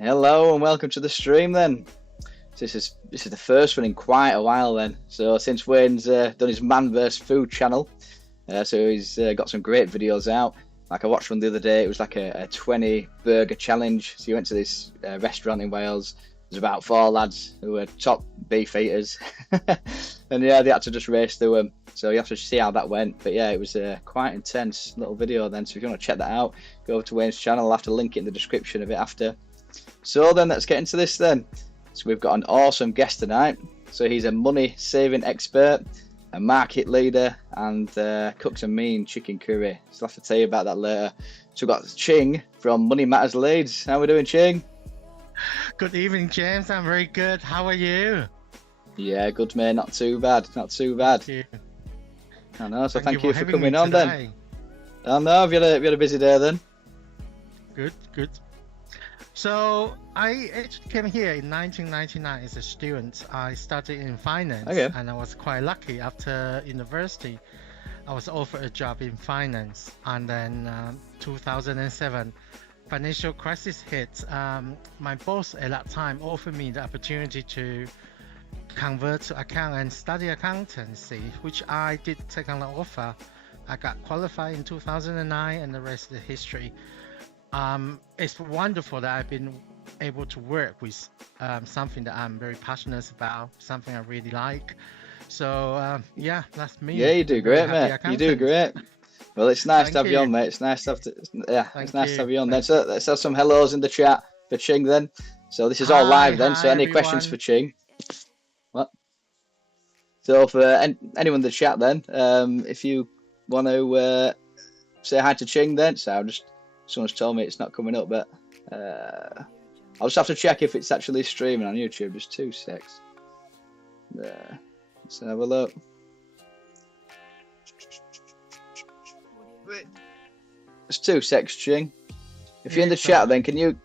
Hello and welcome to the stream then. This is the first one in quite a while then. So since Wayne's done his Man vs Food channel, so he's got some great videos out. Like I watched one the other day, it was like a 20 burger challenge. So you went to this restaurant in Wales. There's about 4 lads who were top beef eaters, and yeah, they had to just race through them. So you have to see how that went. But yeah, it was a quite intense little video then. So if you want to check that out, go over to Wayne's channel. I'll have to link it in the description of it after. So then let's get into this then. So we've got an awesome guest tonight. So he's a money saving expert, a market leader, and cooks a mean chicken curry. So I'll have to tell you about that later. So we've got Ching from Money Matters Leeds. How are we doing, Ching? Good evening, James. I'm very good. How are you? Yeah, good mate. Not too bad. Not too bad. Thank you. I know. So thank you for having coming me on then. today. I know. Have you had a busy day then? Good. So I actually came here in 1999 as a student. I studied in finance, Okay. and I was quite lucky. After university, I was offered a job in finance, and then 2007, financial crisis hit. My boss at that time offered me the opportunity to convert to account and study accountancy, which I did take on the offer. I got qualified in 2009, and the rest is history. It's wonderful that I've been able to work with something that I'm very passionate about, something I really like. So yeah, that's me. Yeah, you do I'm very great, happy mate. You do accountant. great. Well, it's nice Thank to have you on, you. mate. It's nice to have it's Thank nice to you. have you on then. Thank So you. let's have some hellos in the chat for Ching then. So this is all Hi, live then. So hi any questions for everyone. Ching? What? So for anyone in the chat then, if you want to say hi to Ching then. So someone's told me it's not coming up, but I'll just have to check if it's actually streaming on YouTube. Just 2 secs. Let's have a look. It's 2 secs, Ching. If you're in the chat, then can you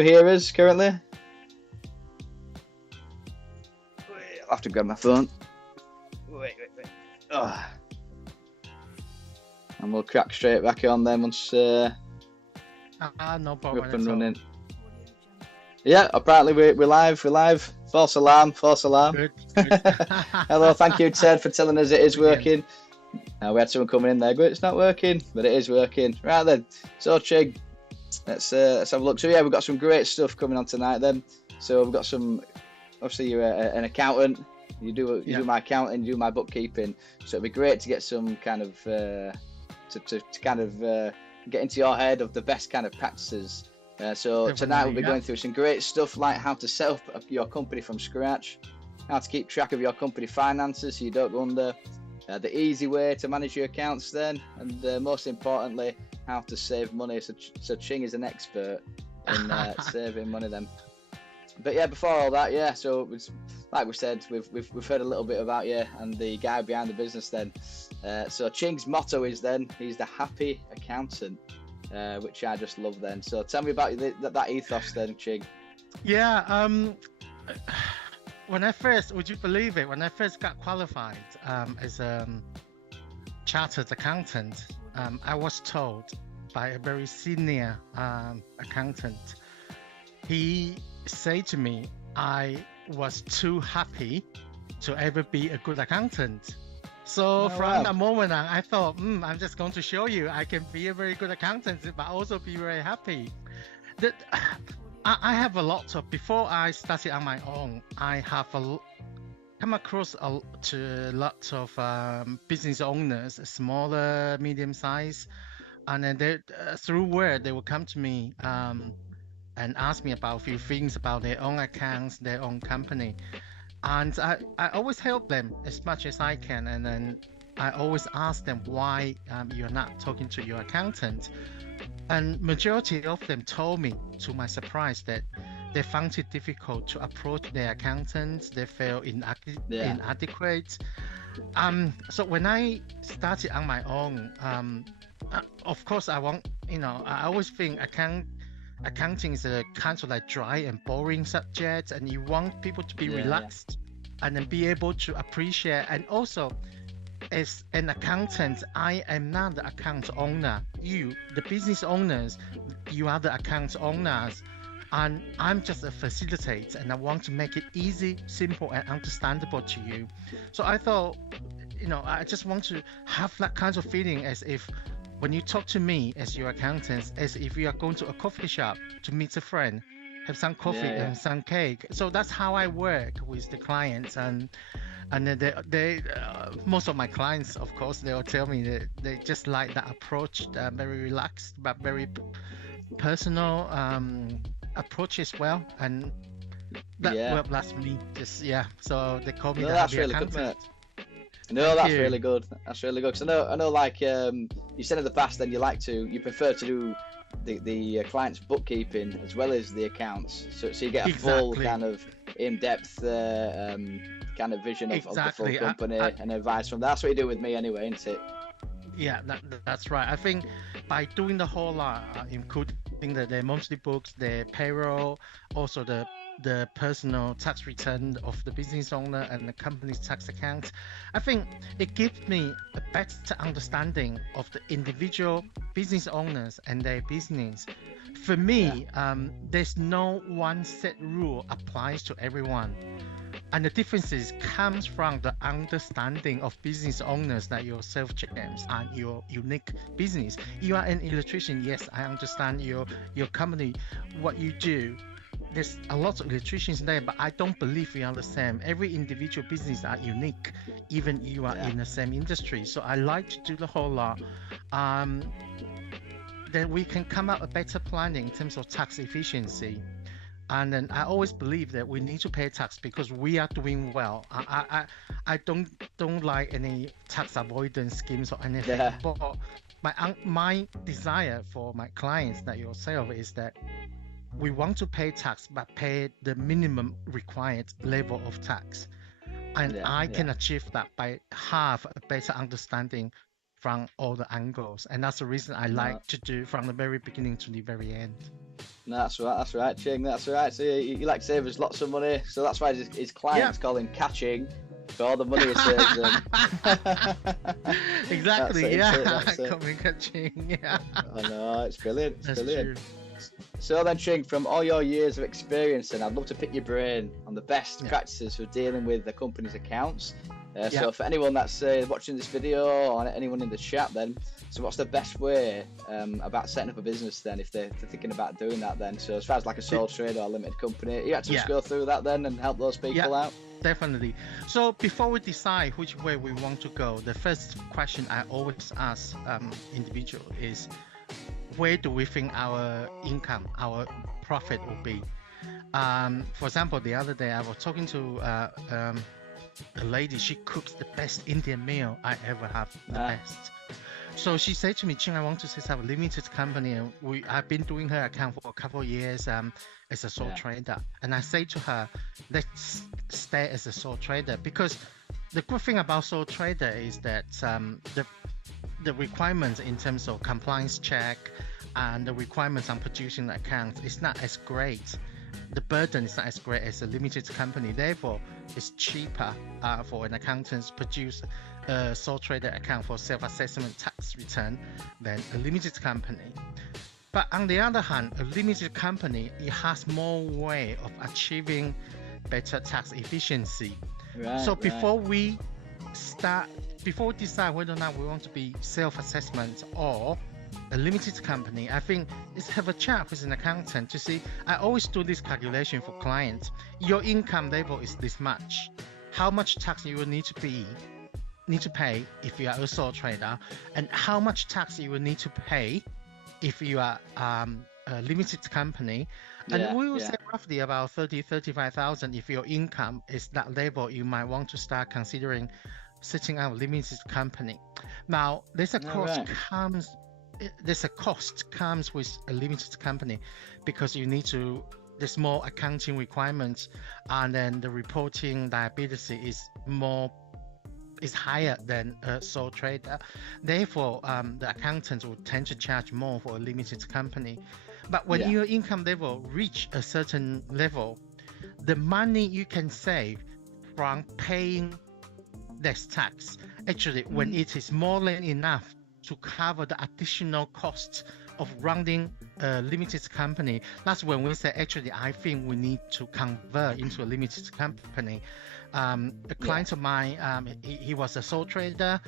hear us currently? I'll have to grab my phone. Wait. Oh. And we'll crack straight back on then once No we're problem up at and all. running. Yeah, apparently we're live. False alarm. Good. Hello, thank you, Ted, for telling us it is Brilliant. working. We had someone coming in there, but it's not working, but it is working. Right then, so Chig, let's have a look. So yeah, we've got some great stuff coming on tonight then. So we've got some, obviously you're an accountant, you do my accounting, you do my bookkeeping, so it'd be great to get some kind of, to kind of get into your head of the best kind of practices. So tonight we'll be going through some great stuff like how to set up your company from scratch, how to keep track of your company finances so you don't go under, the easy way to manage your accounts then, and most importantly, how to save money. So Ching is an expert in saving money then. But yeah, before all that, yeah, so it was, like we said, we've heard a little bit about you and the guy behind the business then. So Ching's motto is then, he's the happy accountant, which I just love then. So tell me about that ethos then, Ching. Yeah, would you believe it? When I first got qualified as a chartered accountant, I was told by a very senior accountant. He said to me, I was too happy to ever be a good accountant. So that moment on, I thought, I'm just going to show you I can be a very good accountant, but also be very happy. I have a lot of, before I started on my own, I have come across to a lot of business owners, smaller, medium size, and then through word, they will come to me and ask me about a few things about their own accounts, their own company. And I always help them as much as I can. And then I always ask them why you're not talking to your accountant. And majority of them told me, to my surprise, that they found it difficult to approach their accountants. They felt inadequate. So when I started on my own, of course I always think accounting is a kind of like dry and boring subject, and you want people to be relaxed and then be able to appreciate. And also, as an accountant, I am not the account owner. You, the business owners, you are the account owners. and I'm just a facilitator, and I want to make it easy, simple, and understandable to you. So I thought, I just want to have that kind of feeling as if when you talk to me as your accountant, as if you are going to a coffee shop to meet a friend, have some coffee Yeah, and some cake. So that's how I work with the clients, and then most of my clients, of course, they will tell me that they just like that approach, very relaxed but very personal approach as well, and that yeah. well, that's me. Just yeah. So they call me No, the that's happy really good, accountant. mate. No, Thank that's you. really good. That's really good. 'Cause I know, like you said in the past, then you prefer to do the client's bookkeeping as well as the accounts, so you get a full Exactly. kind of in-depth kind of vision of the full Exactly. company and advice from that. That's what you do with me anyway, isn't it? Yeah, that's right. I think by doing the whole lot, including the monthly books, the payroll, also the personal tax return of the business owner and the company's tax account, I think it gives me a better understanding of the individual business owners and their business. For Yeah, me, there's no one set rule applies to everyone. And the differences comes from the understanding of business owners like yourself, James, and your unique business. You are an electrician. Yes, I understand your company, what you do. There's a lot of electricians there, but I don't believe we are the same. Every individual business are unique, even you are yeah, in the same industry. So I like to do the whole lot. Um, then we can come up a better planning in terms of tax efficiency. And then I always believe that we need to pay tax because we are doing well. I don't like any tax avoidance schemes or anything. yeah, But my desire for my clients, like yourself, is that we want to pay tax, but pay the minimum required level of tax. And yeah, I yeah. can achieve that by have a better understanding from all the angles. And that's the reason I No, like to do from the very beginning to the very end. no, that's right. That's right, Ching. That's right. So you like to save us lots of money. So that's why his Yeah. clients call him Catching for all the money he saves them. That's Exactly, it, isn't it? yeah. That's it. Communicating, yeah. I know, it's brilliant. It's That's brilliant. true. So then, Ching, from all your years of experience, and I'd love to pick your brain on the best Yeah. practices for dealing with the company's accounts. Yeah. So for anyone that's watching this video or anyone in the chat, then, so what's the best way about setting up a business then, if they're thinking about doing that then? So as far as like a sole trader or a limited company, you had to just Yeah. go through that then and help those people Yeah. out? Definitely. So before we decide which way we want to go, the first question I always ask individual is, where do we think our income, our profit will be? For example, the other day I was talking to a lady. She cooks the best Indian meal I ever have, the Ah, best. So she said to me, Ching, I want to set up a limited company, and I've been doing her account for a couple of years as a sole yeah, trader. And I say to her, let's stay as a sole trader, because the good thing about sole trader is that the requirements in terms of compliance check and the requirements on producing the account is not as great. The burden is not as great as a limited company. Therefore, it's cheaper for an accountant to produce a sole trader account for self-assessment tax return than a limited company. But on the other hand, a limited company, it has more way of achieving better tax efficiency. right, So right. before we decide whether or not we want to be self-assessment or a limited company, I think is have a chat with an accountant to see. I always do this calculation for clients. Your income level is this much. How much tax you will need to pay if you are a sole trader, and how much tax you will need to pay if you are a limited company. And Yeah, we will yeah, say roughly about 35,000. If your income is that level, you might want to start considering setting up a limited company. Now, all right. there's a cost comes with a limited company, because you need to, there's more accounting requirements, and then the reporting liability is higher than a sole trader. Therefore, the accountants would tend to charge more for a limited company. But when Yeah, your income level reach a certain level, the money you can save from paying less tax, actually, when it is more than enough to cover the additional costs of running a limited company. That's when we say, actually, I think we need to convert into a limited company. A client of mine, he was a sole trader.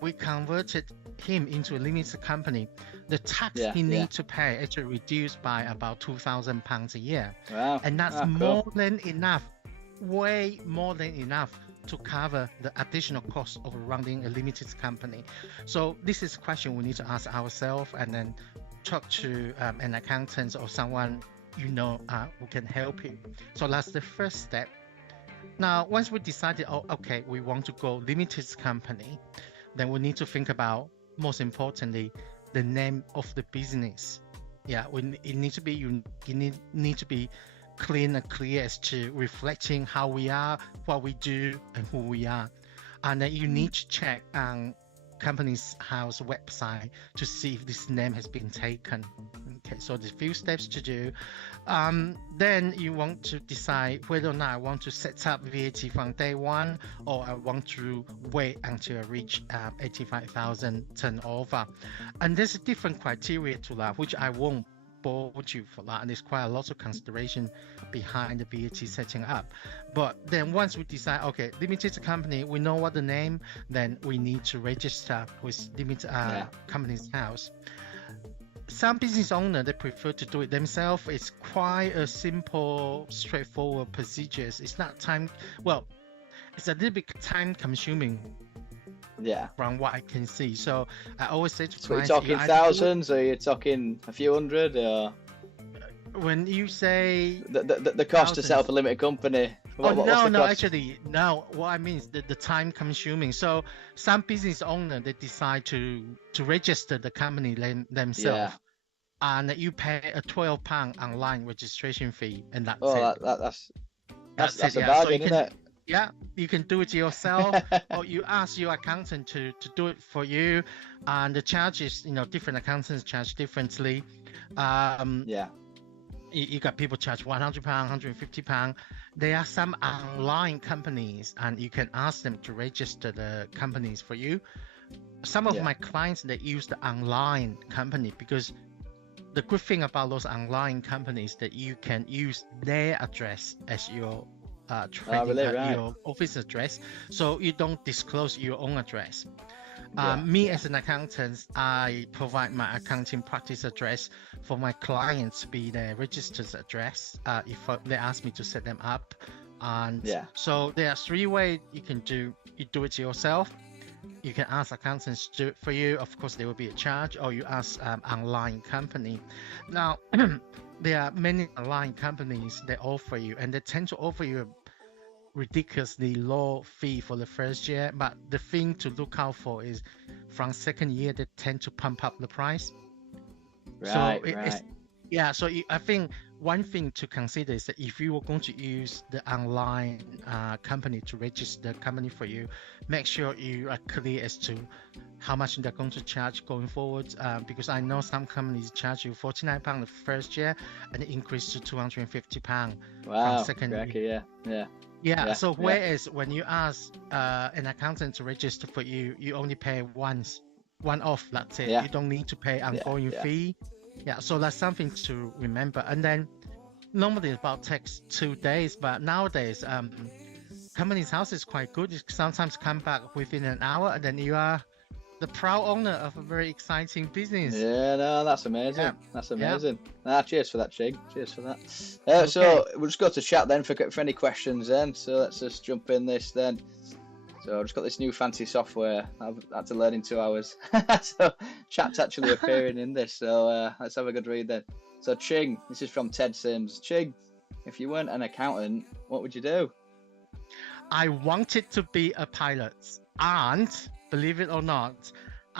We converted him into a limited company. The tax he needs to pay actually reduced by about £2,000 a year. Wow. And that's more than enough, way more than enough to cover the additional cost of running a limited company. So this is a question we need to ask ourselves, and then talk to an accountant or someone who can help you. So that's the first step. Now, once we decided, okay, we want to go limited company, then we need to think about, most importantly, the name of the business. Yeah, it needs to be need to be clean and clear as to reflecting how we are, what we do, and who we are. And then you need to check on company's house website to see if this name has been taken. Okay, so there's a few steps to do. Then you want to decide whether or not I want to set up VAT from day one, or I want to wait until I reach 85,000 turnover. And there's a different criteria to that, which I won't bore you for that, and there's quite a lot of consideration behind the VAT setting up. But then once we decide, okay, limited company, we know what the name, then we need to register with limited company's house. Some business owners, they prefer to do it themselves. It's quite a simple, straightforward procedures. It's not it's a little bit time consuming. Yeah. From what I can see. So I always say to clients, are you talking thousands, or you're talking a few hundred, or when you say the cost to set up a limited company? Actually, no. What I mean is the time consuming. So some business owner, they decide to register the company themselves, and you pay a £12 online registration fee, and that's it. That's a bargain, isn't it? Yeah, you can do it yourself, or you ask your accountant to do it for you, and the charges, different accountants charge differently. You got people charge £100, £150. There are some online companies, and you can ask them to register the companies for you. Some of my clients, they use the online company, because the good thing about those online companies that you can use their address as your your office address, so you don't disclose your own address. As an accountant, I provide my accounting practice address for my clients to be their registered address if they ask me to set them up. And so there are three ways you can do it yourself. You can ask accountants to do it for you. Of course, there will be a charge, or you ask online company. Now, there are many online companies that offer you, and they tend to offer you a ridiculously low fee for the first year. But the thing to look out for is from second year, they tend to pump up the price. I think one thing to consider is that if you are going to use the online company to register the company for you, make sure you are clear as to how much they're going to charge going forward, because I know some companies charge you £49 the first year, and it increased to £250 from second year. So whereas when you ask an accountant to register for you, you only pay one off, that's it. You don't need to pay ongoing fee. So that's something to remember. And then normally it about takes 2 days, but nowadays company's house is quite good. You sometimes come back within an hour, and then you are the proud owner of a very exciting business. That's amazing. That's amazing. Cheers for that, Ching. Cheers for that. So we'll just go to chat then for any questions then. So let's just jump in this then. So I've just got this new fancy software I've had to learn in 2 hours. So chat's actually appearing in this. So let's have a good read then. So Ching, this is from Ted Sims. Ching, if you weren't an accountant, what would you do? I wanted to be a pilot, and believe it or not,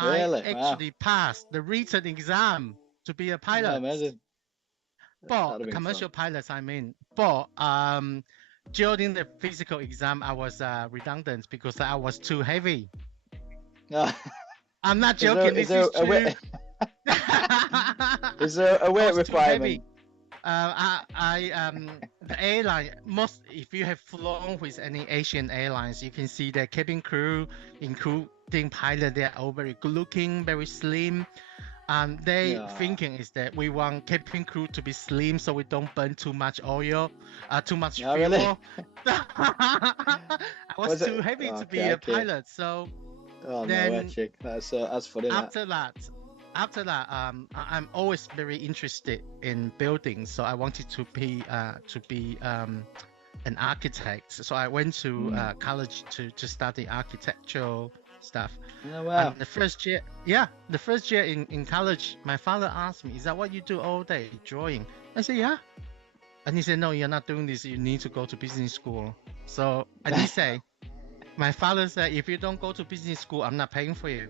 really? I actually passed the written exam to be a pilot. Amazing. But commercial pilots, I mean. But during the physical exam, I was redundant because I was too heavy. I'm not joking. This is true. Is there a weight requirement? The airline, if you have flown with any Asian airlines, you can see the cabin crew, including pilot, they are all very good looking, very slim. They No. thinking is that we want cabin crew to be slim so we don't burn too much oil, too much No, really? fuel. I was Was it? too heavy to be Okay, a okay. pilot. So Oh no, way, then Ching. That's funny. That. after that, I'm always very interested in buildings. So I wanted to be an architect. So I went to college to study architectural stuff. Oh wow. And the first year, in college, my father asked me, "Is that what you do all day, drawing?" I said, "Yeah." And he said, "No, you're not doing this. You need to go to business school." So, and my father said, "If you don't go to business school, I'm not paying for you."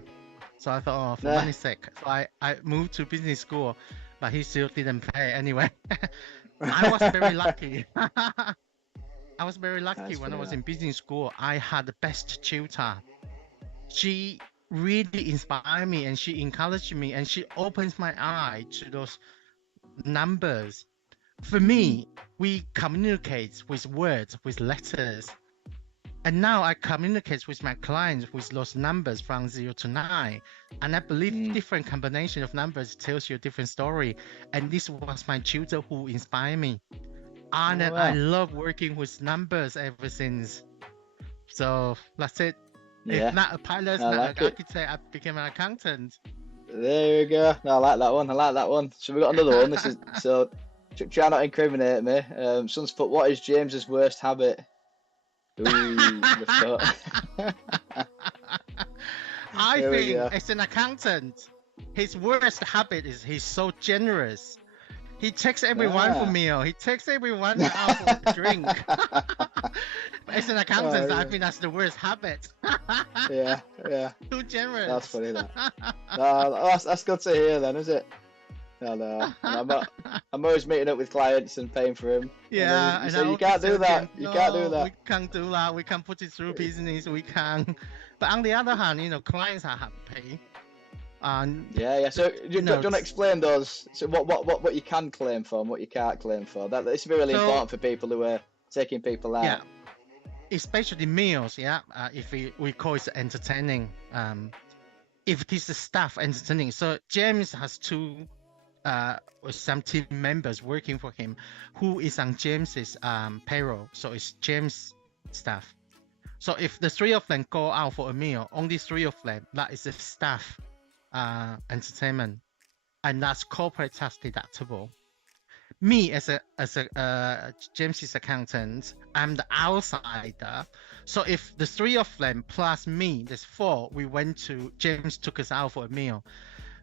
So I thought, oh, for Nah. money's sake. So I moved to business school, but he still didn't pay anyway. I was very lucky. I was very lucky That's when I funny. was That. in business school. I had the best tutor. She really inspired me and she encouraged me and she opens my eye to those numbers. For me, we communicate with words, with letters. And now I communicate with my clients with those numbers from 0 to 9. And I believe different combination of numbers tells you a different story. And this was my tutor who inspired me. And Oh, I wow. love working with numbers ever since. So that's it. Yeah. If not a pilot, I not like an it. architect, I became an accountant. There we go. No, I like that one. I like that one. So we got another one. This is so. Try not to incriminate me. Someone's put, "What is James's worst habit?" Ooh, the thought. I There we think go. as an accountant, his worst habit is he's so generous. He takes everyone for Ah. meal. He takes everyone out for a drink. As an accountant, Oh, I yeah. think that's the worst habit. Yeah, yeah. Too generous. That's funny. That. No, that's good to hear. Then, is it? No. I'm always meeting up with clients and paying for them. Yeah, You and say I you always can't do tell that. them, You can't do no, that. we can't do that. We can't put it through business. We can't. But on the other hand, clients are happy. And Yeah. So do you want to explain those? So what you can claim for and what you can't claim for? That it's really important for people who are taking people out. Yeah, especially meals. Yeah, if we call it entertaining. If it is the staff entertaining. So James has two some team members working for him who is on James's payroll. So it's James' staff. So if the three of them go out for a meal, only three of them, that is the staff entertainment, and that's corporate tax deductible. Me as a James's accountant, I'm the outsider. So if the three of them plus me, there's four, we went to James took us out for a meal.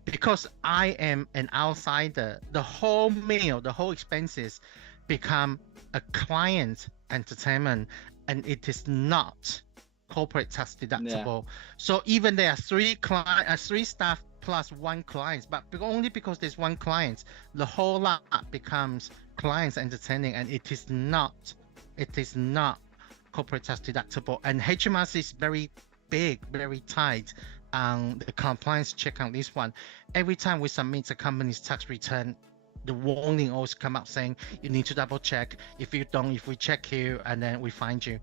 Because I am an outsider, the whole meal, the whole expenses become a client entertainment, and it is not corporate tax deductible. Yeah. So even there are three staff plus one client, but only because there's one client, the whole lot becomes clients entertaining, and it is not corporate tax deductible. And HMRC is very big, very tight on the compliance check on this one. Every time we submit a company's tax return, the warning always come up saying you need to double check. If you don't, if we check you and then we find you.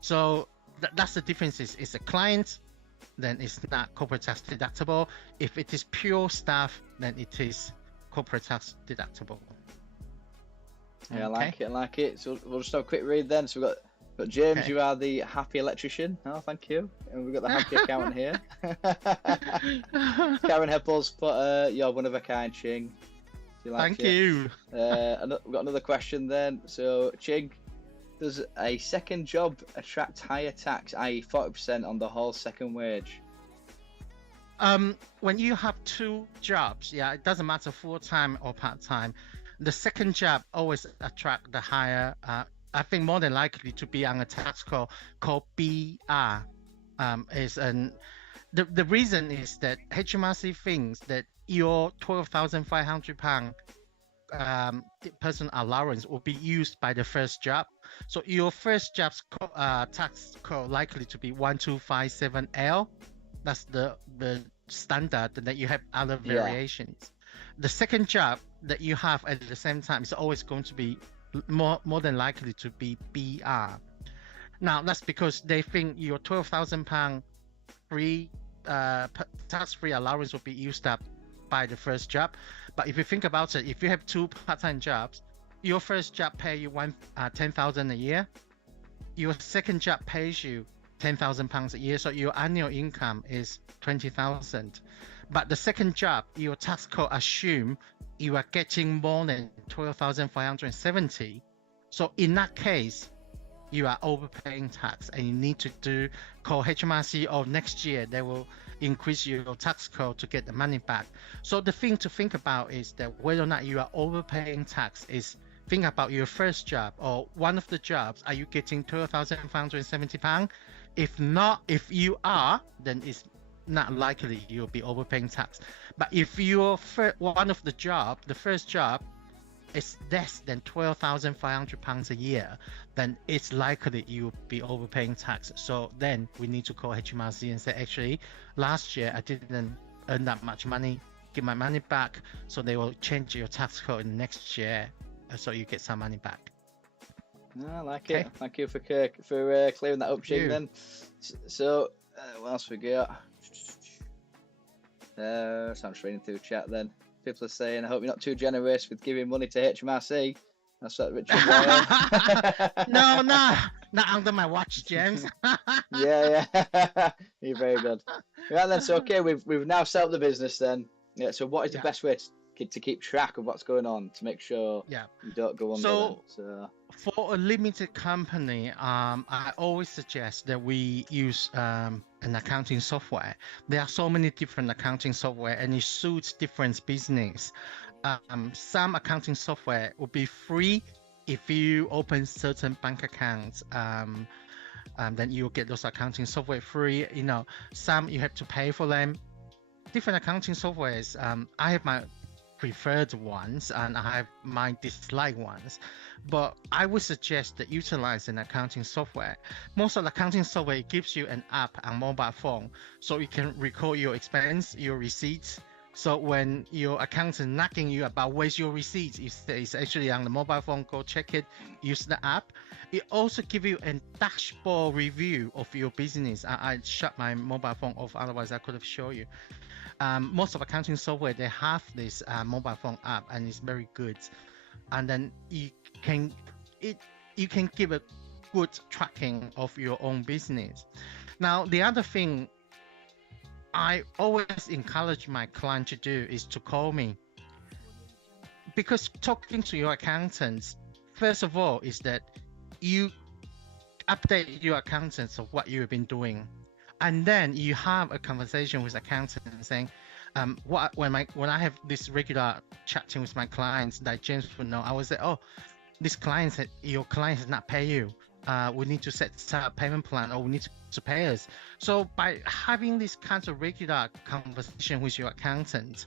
So that's the difference. It's a client, then it's not corporate tax deductible. If it is pure staff, then it is corporate tax deductible. Yeah, okay. I like it. So we'll just have a quick read then. So we've got James, okay. You are the happy electrician. Oh, thank you. And we've got the happy accountant here. Karen Heppel's put, you're one of a kind, Ching. Thank you. We've got another question then. So, Ching, does a second job attract higher tax, i.e. 40% on the whole second wage? When you have two jobs, yeah, it doesn't matter full-time or part-time, the second job always attract the higher, I think more than likely to be on a tax code called BR. The reason is that HMRC thinks that your £12,500 personal allowance will be used by the first job. So your first job's tax code likely to be 1257L. That's the standard, and that you have other variations. Yeah. The second job that you have at the same time is always going to be more than likely to be BR. Now that's because they think your £12,000 free tax-free allowance will be used up by the first job. But if you think about it, if you have 2 part-time jobs, your first job pay you 10,000 a year. Your second job pays you £10,000 a year, so your annual income is 20,000. But the second job, your tax code assume you are getting more than 12,570. So in that case, you are overpaying tax, and you need to call HMRC, or next year they will increase your tax code to get the money back. So the thing to think about is that whether or not you are overpaying tax is think about your first job or one of the jobs. Are you getting £12,570? If not, if you are, then it's not likely you'll be overpaying tax. But if your one of the job, the first job, is less than £12,500 a year, then it's likely you'll be overpaying tax. So then we need to call HMRC and say, actually, last year I didn't earn that much money, give my money back. So they will change your tax code in next year, so you get some money back. No, I like it. Thank you for clearing that up, Ching. Then, so what else we got? So I'm just reading through chat. Then people are saying, "I hope you're not too generous with giving money to HMRC." That's what Richard. No, not under my watch, James. yeah, you're very good. Right then, so okay, we've now set up the business. Then, yeah. So what is the best way to keep track of what's going on, to make sure you don't go under? So for a limited company, I always suggest that we use an accounting software. There are so many different accounting software, and it suits different business. Some accounting software will be free if you open certain bank accounts. Then you'll get those accounting software free. Some you have to pay for them. Different accounting softwares. I have my preferred ones and I have my disliked ones, but I would suggest that utilize an accounting software. Most of the accounting software gives you an app on mobile phone, so you can record your expense, your receipts. So when your accountant nagging you about where's your receipts, it's actually on the mobile phone. Go check it, use the app. It also gives you a dashboard review of your business. I shut my mobile phone off, otherwise I could have shown you. Most of accounting software, they have this mobile phone app, and it's very good. And then you can give a good tracking of your own business. Now, the other thing I always encourage my client to do is to call me, because talking to your accountants, first of all, is that you update your accountants of what you've been doing. And then you have a conversation with accountant saying, when I have this regular chatting with my clients, that James would know, I would say, oh, your client has not paid you. We need to set up a payment plan, or we need to pay us. So by having this kind of regular conversation with your accountant,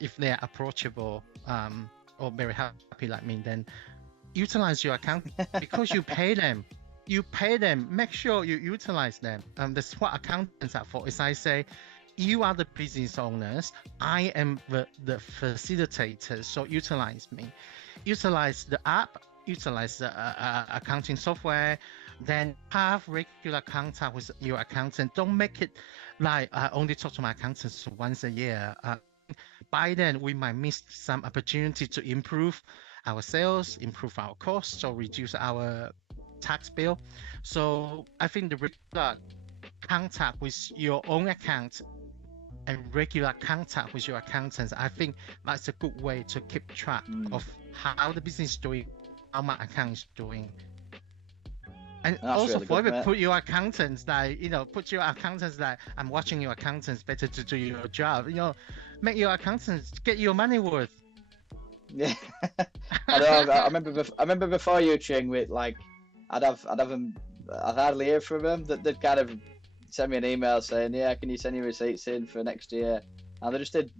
if they are approachable or very happy like me, then utilize your accountant because you pay them. You pay them, make sure you utilize them. That's what accountants are for. As I say, you are the business owners. I am the facilitator. So utilize me. Utilize the app, utilize the accounting software, then have regular contact with your accountant. Don't make it like I only talk to my accountants once a year. By then, we might miss some opportunity to improve our sales, improve our costs, or reduce our tax bill. So I think the regular contact with your own account and regular contact with your accountants, I think that's a good way to keep track of how the business is doing, how my account is doing. And that's also really forever put your accountants that I'm watching your accountants better to do your job. Make your accountants get your money worth. Yeah, I know. I remember before you, Ching, with like I'd hardly hear from them. They'd kind of send me an email saying, "Yeah, can you send your receipts in for next year?" And they just did.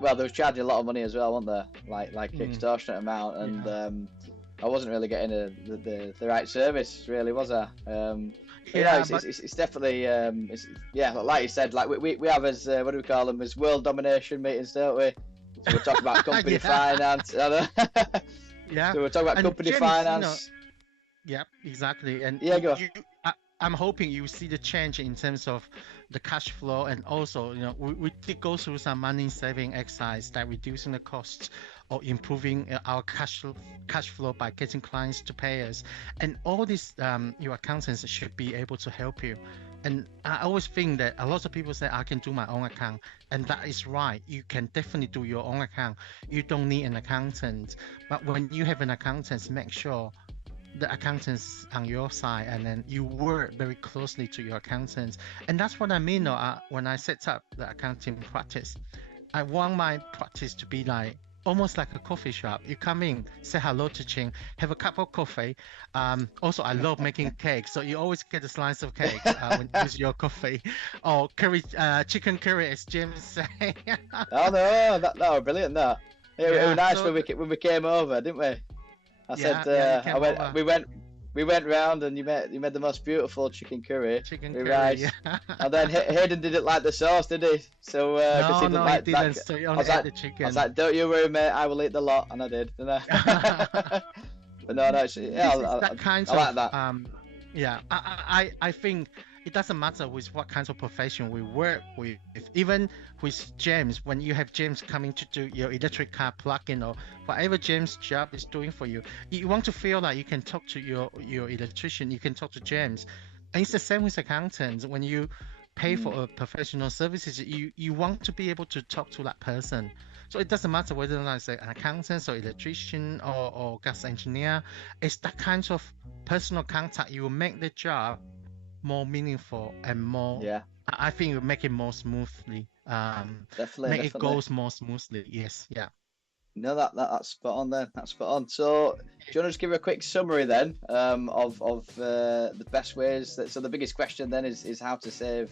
Well, they was charging a lot of money as well, weren't they? Like extortionate amount, and I wasn't really getting the right service, really, was I? It's definitely like you said, like we have as what do we call them, as world domination meetings, don't we? So we're talking about company finance. Yeah. So we're talking about company finance. Yeah, exactly. And go. I'm hoping you see the change in terms of the cash flow, and also, we did go through some money saving exercise that reducing the costs or improving our cash flow by getting clients to pay us, and all this your accountants should be able to help you. And I always think that a lot of people say I can do my own account, and that is right. You can definitely do your own account. You don't need an accountant. But when you have an accountant, make sure the accountants on your side, and then you work very closely to your accountants. And that's what I mean when I set up the accounting practice. I want my practice to be like almost like a coffee shop. You come in, say hello to Ching, have a cup of coffee. Also, I love making cake, so you always get a slice of cake when you use your coffee. Or curry, chicken curry, as James say. Oh no, that was brilliant. That it was nice so when we came over, didn't we? I yeah, said yeah, you came over. we went round and you made the most beautiful chicken curry Chicken with curry, rice. yeah. And then Hayden didn't like the sauce, did he? So because he No, didn't he like didn't. that. So you I only was ate like, the I chicken. was like, don't you worry, mate. I will eat the lot, and I did, didn't I? But no, yeah, This is that kind I like of that. yeah. I think it doesn't matter with what kinds of profession we work with. Even with James, when you have James coming to do your electric car plug-in or whatever James' job is doing for you, you want to feel like you can talk to your electrician, you can talk to James. And it's the same with accountants. When you pay for a professional services, you want to be able to talk to that person. So it doesn't matter whether or not it's an accountant or electrician or gas engineer. It's that kind of personal contact. You will make the job more meaningful and more. Yeah, I think you make it more smoothly. Make it definitely. goes more smoothly. Yes, yeah. No, that's spot on then. That's spot on. So, do you want to just give a quick summary then of the best ways so the biggest question then is how to save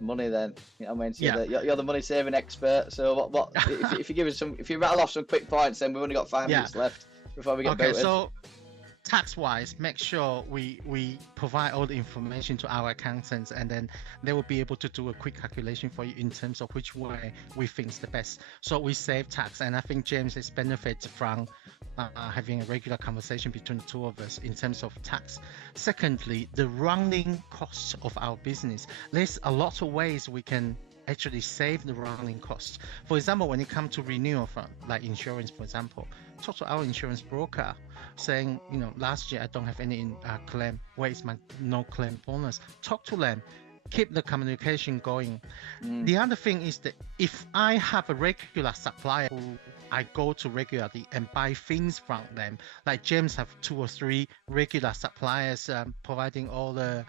money then. You know what I mean? So Yeah. you're the money saving expert. So what if you give us if you rattle off some quick points, then we've only got 5 minutes left before we get Okay, booted. so tax-wise, make sure we provide all the information to our accountants, and then they will be able to do a quick calculation for you in terms of which way we think is the best. So we save tax, and I think James is benefits from having a regular conversation between the two of us in terms of tax. Secondly, the running costs of our business. There's a lot of ways we can actually save the running costs. For example, when it comes to renewal from like insurance, for example, talk to our insurance broker saying, last year I don't have any claim. Where is my no claim bonus? Talk to them. Keep the communication going. The other thing is that if I have a regular supplier who I go to regularly and buy things from them, like James have 2 or 3 regular suppliers providing all the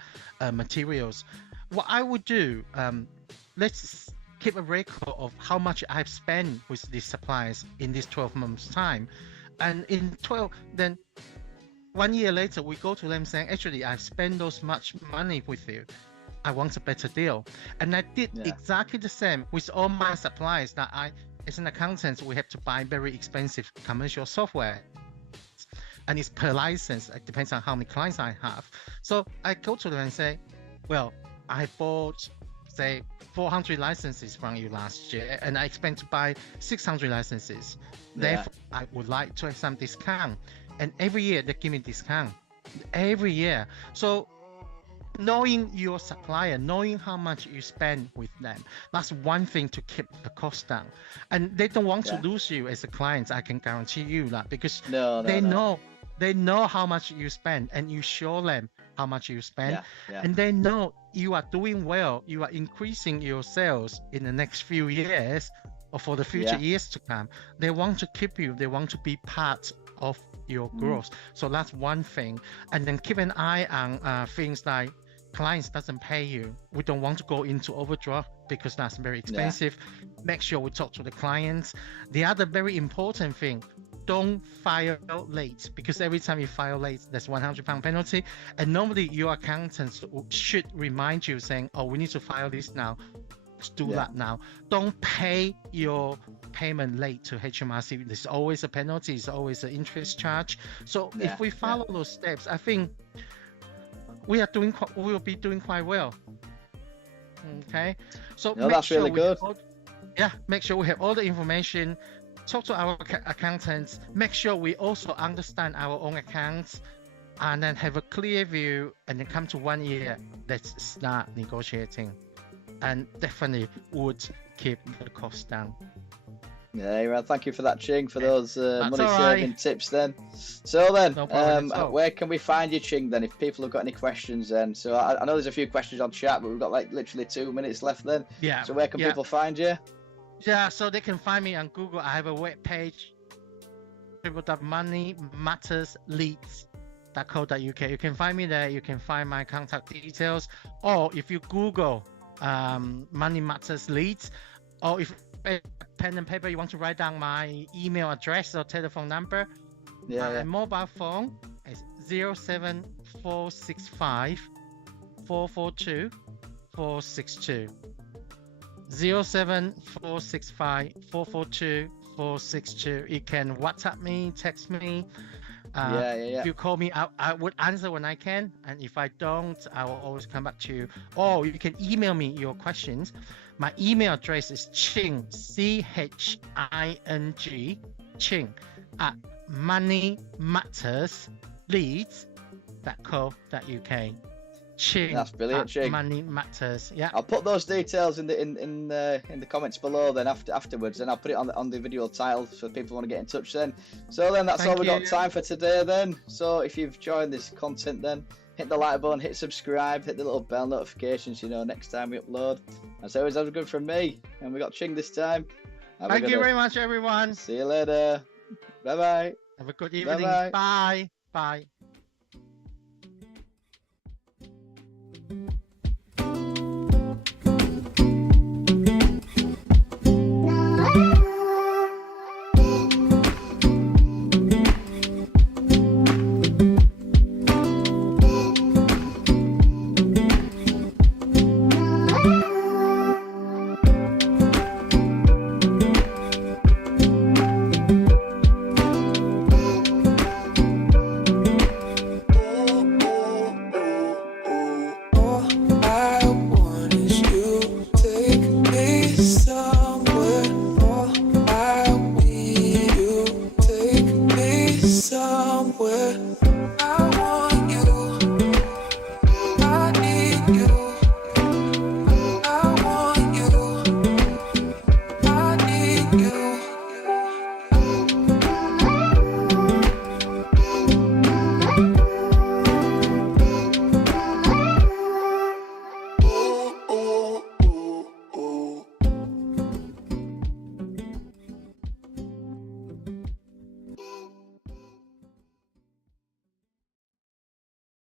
materials. What I would do, let's keep a record of how much I've spent with these suppliers in this 12 months time. And in 12, then 1 year later, we go to them saying, actually, I've spent those much money with you. I want a better deal. And I did exactly the same with all my suppliers that as an accountant, we have to buy very expensive commercial software. And it's per license. It depends on how many clients I have. So I go to them and say, well, I bought, say, 400 licenses from you last year, and I expect to buy 600 licenses. Therefore, I would like to have some discount. And every year they give me discount. Every year. So knowing your supplier, knowing how much you spend with them, that's one thing to keep the cost down. And they don't want to lose you as a client, I can guarantee you that, because they know how much you spend, and you show them how much you spend, and they know you are doing well, you are increasing your sales in the next few years or for the future years to come. They want to keep you, they want to be part of your growth. So that's one thing. And then keep an eye on things like clients doesn't pay you. We don't want to go into overdraft because that's very expensive. Make sure we talk to the clients. The other very important thing, don't file late, because every time you file late, there's £100 penalty. And normally your accountants should remind you saying, oh, we need to file this now. Let's do that now. Don't pay your payment late to HMRC. There's always a penalty. There's always an interest charge. So if we follow those steps, I think we will be doing quite well. Okay. So that's really good. Make sure we have all the information. Talk to our accountants. Make sure we also understand our own accounts. and then have a clear view, and then come to 1 year, let's start negotiating, and definitely would keep the cost down. Yeah, well, thank you for that, Ching, for those That's money all saving right. tips then. So then, No problem at all. where can we find you, Ching, then, if people have got any questions then? So I know there's a few questions on chat, but we've got like literally 2 minutes left then. Yeah. So where can people find you? Yeah, so they can find me on Google. I have a web page, www.moneymattersleads.co.uk. You can find me there. You can find my contact details. Or if you Google Money Matters Leads, or if pen and paper, you want to write down my email address or telephone number. My mobile phone is 07465 442 462. 07465 442 462. You can WhatsApp me, text me. If you call me, I would answer when I can, and if I don't, I will always come back to you. Or you can email me your questions. My email address is Ching, CHING, Ching, at moneymattersleads.co.uk. Ching. That's brilliant, Ching. Money Matters. Yeah. I'll put those details in the comments below then afterwards, and I'll put it on the video title for people who want to get in touch then. So then that's all we've got time for today then. So if you've enjoyed this content then, hit the like button, hit subscribe, hit the little bell notifications, you know, next time we upload. And so that was good from me, and we got Ching this time. Thank you very much, everyone. See you later. Bye bye. Have a good evening. Bye-bye. Bye. Bye. You